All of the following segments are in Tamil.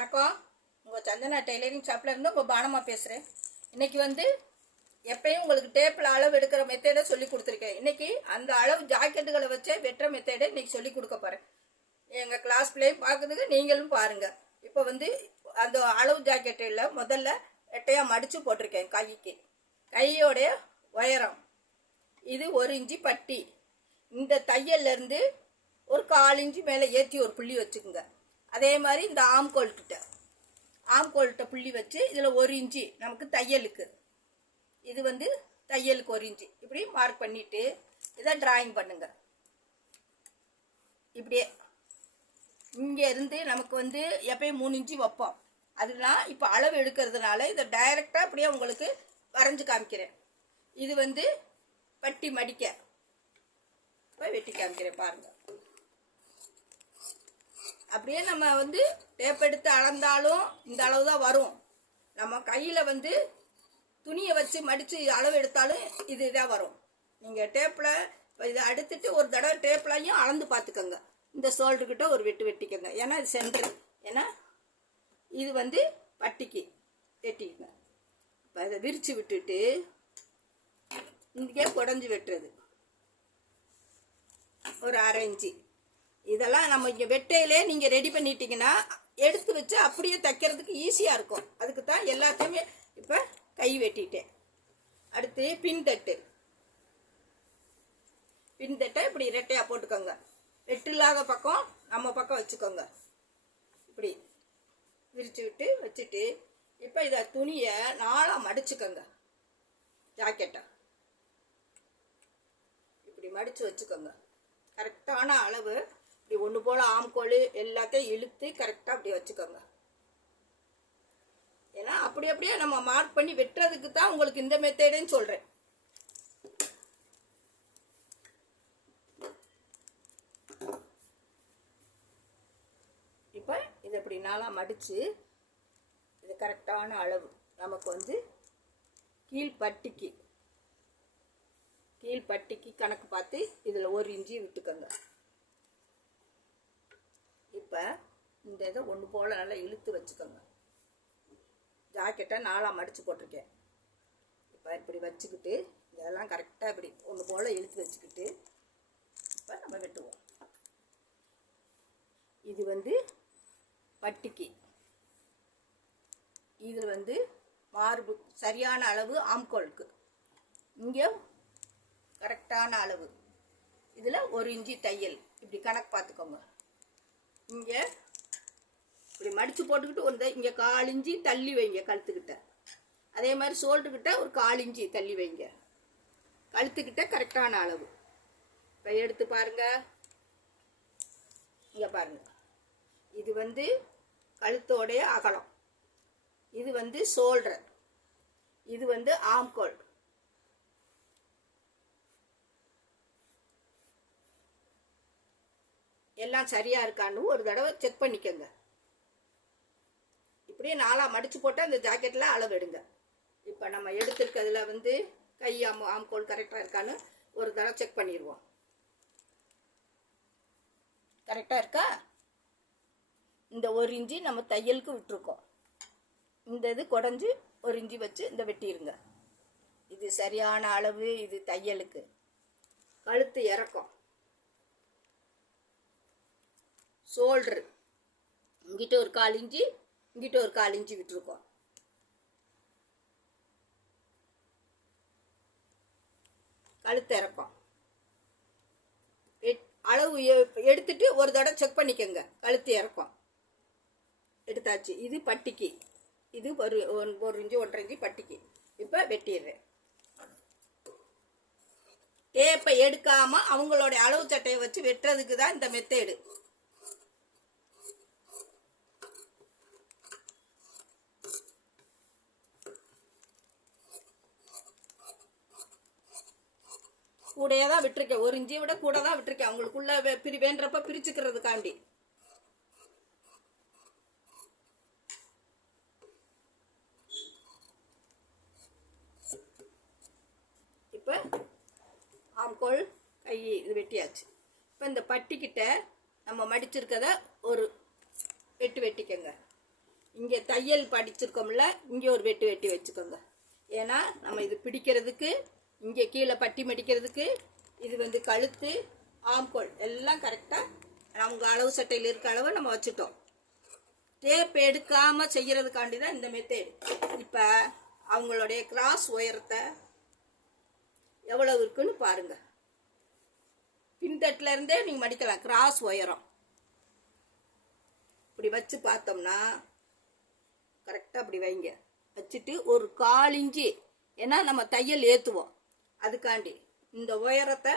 வணக்கம். உங்கள் சந்தனா டெய்லரிங் ஷாப்பில் இருந்து உங்கள் பானமாக பேசுகிறேன். இன்றைக்கி எப்பயும் உங்களுக்கு டேப்பில் அளவு எடுக்கிற மெத்தேடை சொல்லி கொடுத்துருக்கேன். இன்றைக்கி அந்த அளவு ஜாக்கெட்டுகளை வச்சே வெட்டுற மெத்தேடை இன்றைக்கி சொல்லி கொடுக்க போகிறேன். எங்கள் கிளாஸ் பிள்ளையும் பார்க்குறதுக்கு நீங்களும் பாருங்கள். இப்போ அந்த அளவு ஜாக்கெட்டில் முதல்ல எட்டையாக மடித்து போட்டிருக்கேன். கையோடைய உயரம் இது 1 இன்ச்சு பட்டி. இந்த தையல்லேருந்து ஒரு 1/4 இன்ச்சு மேலே ஏற்றி ஒரு புள்ளி வச்சுக்கோங்க. அதே மாதிரி இந்த ஆம்கோல்கிட்ட புள்ளி வச்சு இதில் 1 இன்ச்சு நமக்கு தையலுக்கு, இது தையலுக்கு 1 இன்ச்சு இப்படி மார்க் பண்ணிவிட்டு இதை டிராயிங் பண்ணுங்க. இப்படியே இங்கே இருந்து நமக்கு எப்பயும் 3 இன்ச்சு வைப்போம். அதெல்லாம் இப்போ அளவு எடுக்கிறதுனால இதை டைரெக்டாக அப்படியே உங்களுக்கு வரைஞ்சி காமிக்கிறேன். இது பட்டி மடிக்க இப்போ வெட்டி காமிக்கிறேன் பாருங்கள். அப்படியே நம்ம டேப் எடுத்து அளந்தாலும் இந்த அளவு தான் வரும். நம்ம கையில் துணியை வச்சு மடித்து அளவு எடுத்தாலும் இதுதான் வரும். நீங்கள் டேப்பில் இதை அடுத்துட்டு ஒரு தடவை டேப்லையும் அளந்து பார்த்துக்கோங்க. இந்த ஷோல்டர்கிட்ட ஒரு வெட்டிக்கோங்க. ஏன்னா இது சென்டர், ஏன்னா இது பட்டிக்கு வெட்டிக்கோங்க. இப்போ இதை விரித்து விட்டுட்டு இங்கே குடஞ்சி வெட்டுறது ஒரு 1/2 இன்ச்சு. இதெல்லாம் நம்ம இங்கே வெட்டையிலே நீங்கள் ரெடி பண்ணிட்டீங்கன்னா எடுத்து வச்சு அப்படியே தைக்கிறதுக்கு ஈஸியாக இருக்கும். அதுக்கு தான் எல்லாத்தையுமே இப்போ கை வெட்டிட்டேன். அடுத்து பின்தட்டை இப்படி ரெட்டையாக போட்டுக்கோங்க. வெட்டு இல்லாத பக்கம் நம்ம பக்கம் வச்சுக்கோங்க. இப்படி விரித்து விட்டு வச்சுட்டு இப்போ இதை துணியை 4ஆக மடிச்சுக்கோங்க. ஜாக்கெட்டை இப்படி மடித்து வச்சுக்கோங்க. கரெக்டான அளவு இப்படி ஒன்று போல் ஆம்கோல் எல்லாத்தையும் இழுத்து கரெக்டாக அப்படி வச்சுக்கோங்க. ஏன்னா அப்படியே நம்ம மார்க் பண்ணி வெட்டுறதுக்கு தான் உங்களுக்கு இந்த மெத்தேடுன்னு சொல்கிறேன். இப்போ இதை இப்படி 4ஆக மடித்து இது கரெக்டான அளவு நமக்கு கீழ்பட்டிக்கு கணக்கு பார்த்து இதில் 1 இன்ச்சு விட்டுக்கோங்க. இப்போ இந்த இதை ஒன்று போல் நல்லா இழுத்து வச்சுக்கோங்க. ஜாக்கெட்டை 4ஆக மடித்து போட்டிருக்கேன். இப்போ இப்படி வச்சுக்கிட்டு இதெல்லாம் கரெக்டாக இப்படி ஒன்று போல் இழுத்து வச்சுக்கிட்டு இப்போ நம்ம வெட்டுவோம். இது பட்டிக்கு, இதில் மார்பு சரியான அளவு ஆம்கோலுக்கு, இங்கே கரெக்டான அளவு, இதில் 1 இன்ச்சு தையல் இப்படி கணக்கு பார்த்துக்கோங்க. இங்கே இப்படி மடித்து போட்டுக்கிட்டு இங்கே 1/4 இன்ச்சு தள்ளி வைங்க கழுத்துக்கிட்ட. அதே மாதிரி ஷோல்டர்கிட்ட ஒரு 1/4 இன்ச்சு தள்ளி வைங்க. கழுத்துக்கிட்ட கரெக்டான அளவு. இப்போ எடுத்து பாருங்க. இங்கே பாருங்க, இது கழுத்தோடைய அகலம், இது ஷோல்டர், இது ஆம்கோல். எல்லாம் சரியாக இருக்கான்னு ஒரு தடவை செக் பண்ணிக்கோங்க. இப்படியே 4ஆக மடித்து போட்டு அந்த ஜாக்கெட்டில் அளவு எடுங்க. இப்போ நம்ம எடுத்துருக்கிறதுல கை ஆம்கோல் கரெக்டாக இருக்கான்னு ஒரு தடவை செக் பண்ணிடுவோம். கரெக்டாக இருக்கா? இந்த 1 இன்ச்சு நம்ம தையலுக்கு விட்டுருக்கோம். இந்த இது குடஞ்சி 1 இன்ச்சு வச்சு இந்த வெட்டிடுங்க. இது சரியான அளவு. இது தையலுக்கு. கழுத்து இறக்கம், ஷோல்டரு இங்கிட்ட ஒரு 1/4 இன்ச்சு, இங்கிட்ட ஒரு 1/4 இன்ச்சு விட்டுருக்கோம். கழுத்து இறக்கம் அளவு எடுத்துட்டு ஒரு தடவை செக் பண்ணிக்கோங்க. கழுத்து இறக்கம் எடுத்தாச்சு. இது பட்டிக்கு, இது ஒரு 1 இன்ச்சு 1/2 இன்ச்சு பட்டிக்கு. இப்போ வெட்டிடுறேன். டேப்பை எடுக்காமல் அவங்களோட அளவு சட்டையை வச்சு வெட்டுறதுக்கு தான் இந்த மெத்தேடு. கூடையே தான் விட்டுருக்கேன். 1 இன்ச்சை விட கூட தான் விட்டுருக்கேன். அவங்களுக்குள்ள வேண்டப்ப பிரிச்சுக்கிறதுக்காண்டி. இப்போ ஆம்கோல் கை இது வெட்டியாச்சு. இப்போ இந்த பட்டிக்கிட்ட நம்ம மடிச்சிருக்கத ஒரு வெட்டிக்கங்க. இங்கே தையல் படிச்சிருக்கோம்ல, இங்கே ஒரு வெட்டு வெட்டி வச்சுக்கோங்க. ஏன்னா நம்ம இது பிடிக்கிறதுக்கு, இங்கே கீழே பட்டி மடிக்கிறதுக்கு, இது வந்து கழுத்து, ஆம்கோல் எல்லாம் கரெக்டாக அவங்க அளவு சட்டையில் இருக்க அளவு நம்ம வச்சுட்டோம். டேப் எடுக்காமல் செய்கிறதுக்காண்டி தான் இந்த மெத்தேடு. இப்போ அவங்களுடைய கிராஸ் உயரத்தை எவ்வளவு இருக்குன்னு பாருங்க. பின்தட்டில் இருந்தே நீங்கள் மடிக்கலாம். கிராஸ் உயரம் இப்படி வச்சு பார்த்தோம்னா கரெக்டாக அப்படி வைங்க. வச்சுட்டு ஒரு 1/4 இன்ச்சு, ஏன்னா நம்ம தையல் ஏற்றுவோம், அதுக்காண்டி இந்த உயரத்தை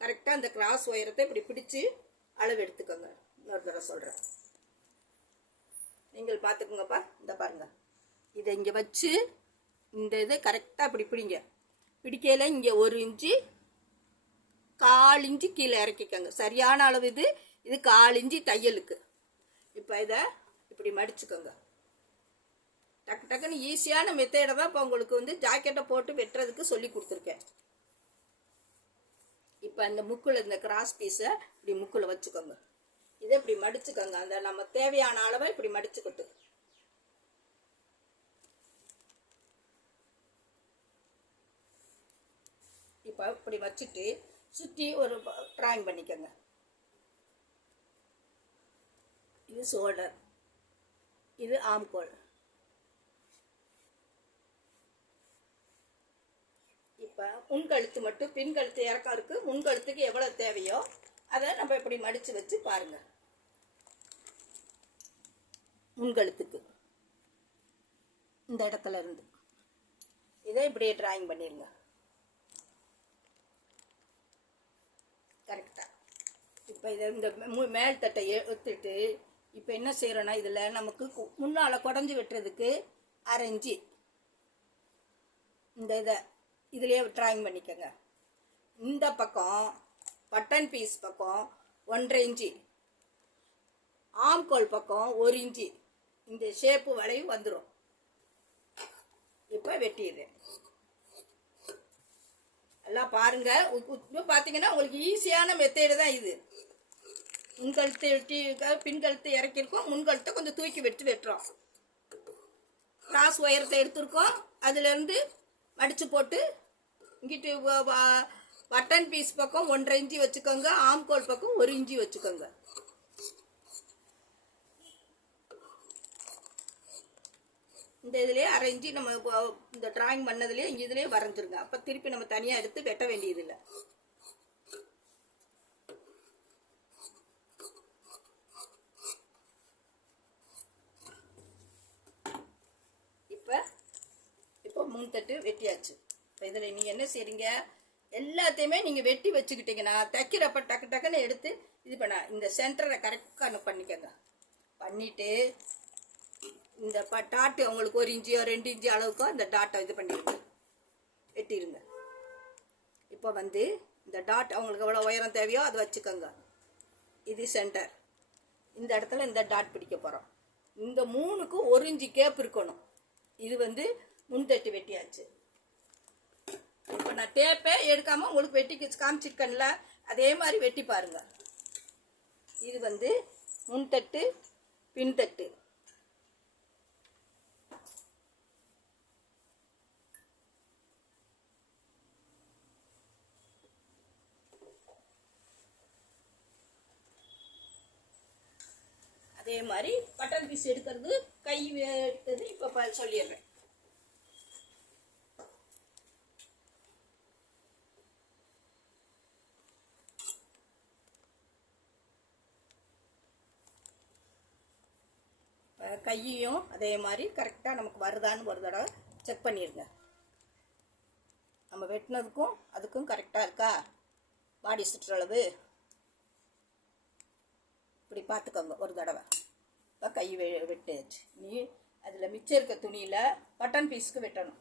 கரெக்டாக இந்த கிராஸ் உயரத்தை இப்படி பிடிச்சி அளவு எடுத்துக்கோங்க. இன்னொரு தடவை சொல்கிறேன், நீங்கள் பார்த்துக்குங்கப்பா. இந்த பாருங்க, இதை இங்கே வச்சு இந்த இதை கரெக்டாக இப்படி பிடிங்க. பிடிக்கையில் இங்கே 1 இன்ச்சு 1/4 இன்ச்சு கீழே இறக்கிக்கோங்க. சரியான அளவு இது. இது 1/4 இன்ச்சு தையலுக்கு. இப்போ இதை இப்படி மடிச்சுக்கோங்க. டக்கு டக்குன்னு ஈஸியான மெத்தேடை தான் இப்போ உங்களுக்கு வந்து ஜாக்கெட்டை போட்டு வெட்டுறதுக்கு சொல்லி கொடுத்துருக்கேன். இப்போ இந்த முக்கில் இந்த கிராஸ் பீஸை இப்படி முக்கில் வச்சுக்கோங்க. இதை இப்படி மடிச்சுக்கோங்க. அந்த நம்ம தேவையான அளவை இப்படி மடிச்சுக்கிட்டு இப்போ இப்படி வச்சுட்டு சுற்றி ஒரு ட்ராயிங் பண்ணிக்கோங்க. இது ஷோல்டர், இது ஆம்கோல். இப்போ முன்கழுத்து மட்டும், பின் கழுத்து இறக்கம் இருக்குது. முன்கழுத்துக்கு எவ்வளோ தேவையோ அதை நம்ம இப்படி மடித்து வச்சு பாருங்கள். முன்கழுத்துக்கு இந்த இடத்துல இருந்து இதை இப்படியே டிராயிங் பண்ணிடுங்க கரெக்டாக. இப்போ இதை இந்த மேல் தட்டை எடுத்துட்டு இப்போ என்ன செய்கிறோன்னா, இதில் நமக்கு முன்னால் குடஞ்சி வெட்டுறதுக்கு 1/2 இன்ச்சு இந்த இதை இதுலேயே ட்ராயிங் பண்ணிக்கோங்க. இந்த பக்கம் பட்டன் பீஸ் பக்கம் 1/2 இன்ச்சு, ஆம்கோல் பக்கம் 1 இன்ச்சு, இந்த ஷேப்பு வளைவு வந்துடும். இப்போ வெட்டிடுறேன். எல்லாம் பாருங்க. இப்போ பார்த்தீங்கன்னா உங்களுக்கு ஈஸியான மெத்தேடு தான் இது. முன்கழுத்து வெட்டி பின்கழுத்து இறக்கியிருக்கோம். முன்கழுத்தை கொஞ்சம் தூக்கி வெட்டுறோம். கிராஸ் உயரத்தை எடுத்துருக்கோம். அதுலேருந்து மடித்து போட்டு இங்கிட்டு பட்டன் பீஸ் பக்கம் 1/2 இன்ச்சு வச்சுக்கோங்க. ஆம்கோல் பக்கம் 1 இன்ச்சு வச்சுக்கோங்க. இந்த இதுலேயே 1/2 இன்ச்சு நம்ம இந்த டிராயிங் பண்ணதுலேயே இங்கே இதுலேயே வரைஞ்சிருங்க. அப்போ திருப்பி நம்ம தனியாக எடுத்து வெட்ட வேண்டியதில்லை. இப்போ 3 தட்டு வெட்டியாச்சு. இப்போ இதில் நீங்கள் என்ன செய்றீங்க, எல்லாத்தையுமே நீங்கள் வெட்டி வச்சுக்கிட்டீங்கன்னா தைக்கிறப்ப டக்கு டக்குன்னு எடுத்து இது பண்ண இந்த சென்டரை கரெக்டாக பண்ணிக்கோங்க. பண்ணிவிட்டு இந்த டாட்டு உங்களுக்கு 1 இன்ச்சியோ 2 இன்ச்சு அளவுக்கோ அந்த டாட்டை இது பண்ணிடுங்க, வெட்டிடுங்க. இப்போ வந்து இந்த டாட் அவங்களுக்கு எவ்வளோ உயரம் தேவையோ அதை வச்சுக்கோங்க. இது சென்டர். இந்த இடத்துல இந்த டாட் பிடிக்க போகிறோம். இந்த 3க்கு 1 இன்ச்சு கேப் இருக்கணும். இது வந்து முன்தட்டு வெட்டியாச்சு. இப்போ நான் டேப்பே எடுக்காமல் உங்களுக்கு வெட்டி காமிச்சிருக்கேன்ல, அதே மாதிரி வெட்டி பாருங்க. இது வந்து முன்தட்டு பின்தட்டு. அதே மாதிரி பட்டன் பீஸ் எடுக்கிறது, கை எடுக்கிறது இப்போ சொல்லிடுறேன். கையையும் அதே மாதிரி கரெக்டாக நமக்கு வருதான்னு ஒரு தடவை செக் பண்ணிடுங்க. நம்ம வெட்டினதுக்கும் அதுக்கும் கரெக்டாக இருக்கா, பாடி சுற்றளவு இப்படி பார்த்துக்கோங்க ஒரு தடவை. இப்போ கை வெட்டாச்சு. நீ அதில் மிச்சம் இருக்க துணியில் பட்டன் பீஸுக்கு வெட்டணும்.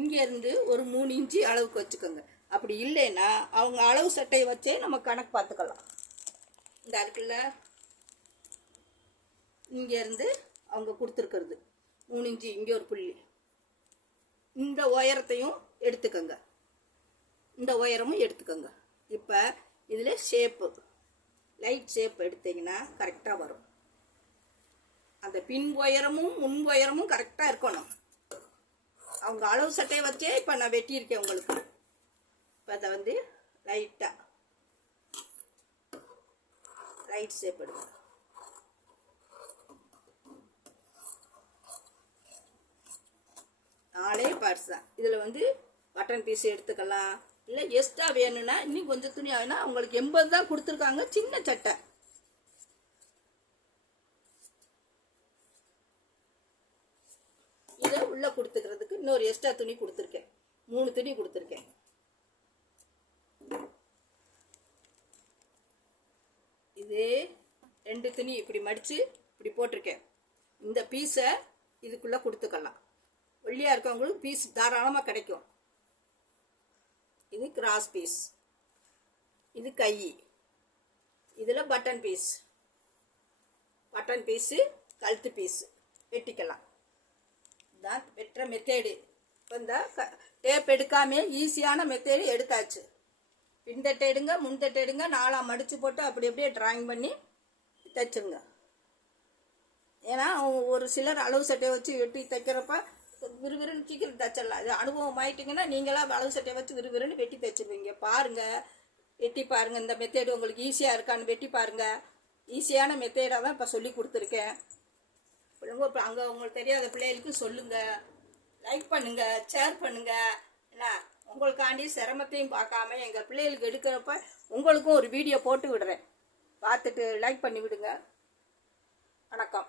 இங்கேருந்து ஒரு 3 இன்ச்சு அளவுக்கு வச்சுக்கோங்க. அப்படி இல்லைன்னா அவங்க அளவு சட்டையை வச்சே நம்ம கணக்கு பார்த்துக்கலாம். இந்த அதுக்குள்ள இங்கேருந்து அவங்க கொடுத்துருக்கிறது 3 இன்ச்சு, இங்கே ஒரு புள்ளி, இந்த உயரத்தையும் எடுத்துக்கோங்க, இந்த உயரமும் எடுத்துக்கோங்க. இப்போ இதில் ஷேப்பு லைட் ஷேப் எடுத்தீங்கன்னா கரெக்டாக வரும். அந்த பின் உயரமும் முன் உயரமும் கரெக்டாக இருக்கணும். அவங்க அளவு சட்டையை வச்சே இப்போ நான் வெட்டியிருக்கேன் உங்களுக்கு. இப்போ அதை வந்து லைட்டாக லைட் ஷேப் எடுங்க. நாலே பார்ட்ஸ் தான். இதில் வந்து பட்டன் பீஸ் எடுத்துக்கலாம். இல்லை எக்ஸ்ட்ரா வேணும்னா இன்னும் கொஞ்சம் துணி ஆகுனா உங்களுக்கு 80 தான் கொடுத்துருக்காங்க. சின்ன சட்டை. இதை உள்ளே கொடுத்துக்கிறதுக்கு இன்னொரு எக்ஸ்ட்ரா துணி கொடுத்துருக்கேன். 3 துணி கொடுத்துருக்கேன். இது 2 துணி இப்படி மடித்து இப்படி போட்டிருக்கேன். இந்த பீஸை இதுக்குள்ளே கொடுத்துக்கலாம். ஒல்லியாக இருக்கவங்களுக்கு பீஸ் தாராளமாக கிடைக்கும். இது கிராஸ் பீஸ். இது கை. இதில் பட்டன் பீஸ். பட்டன் பீஸு கழுத்து பீஸு வெட்டிக்கலாம். இதுதான் வெட்டுற மெத்தேடு. இப்போ இந்த டேப் எடுக்காமே ஈஸியான மெத்தேடு எடுத்தாச்சு. பின்தட்டை எடுங்க, முன்தட்டை எடுங்க, 4ஆக மடித்து போட்டு அப்படி அப்படியே ட்ராயிங் பண்ணி தைச்சுங்க. ஏன்னா ஒரு சிலர் அளவு சட்டையை வச்சு வெட்டி தைக்கிறப்ப விறுவிறுன்னு சீக்கிரம் தைச்சிடலாம். இது அனுபவம் ஆயிட்டிங்கன்னா நீங்களாம் அளவு சட்டையை வச்சு விறுவிறுன்னு வெட்டி தைச்சிருவீங்க. பாருங்கள், வெட்டி பாருங்கள். இந்த மெத்தேடு உங்களுக்கு ஈஸியாக இருக்கான்னு வெட்டி பாருங்கள். ஈஸியான மெத்தேடாக தான் இப்போ சொல்லி கொடுத்துருக்கேன். இப்போ அங்கே உங்களுக்கு தெரியாத பிள்ளைகளுக்கு சொல்லுங்கள். லைக் பண்ணுங்கள், ஷேர் பண்ணுங்கள். என்ன உங்களுக்காண்டி சிரமத்தையும் பார்க்காம எங்கள் பிள்ளைகளுக்கு எடுக்கிறப்ப உங்களுக்கும் ஒரு வீடியோ போட்டு விடுறேன். பார்த்துட்டு லைக் பண்ணி விடுங்க. வணக்கம்.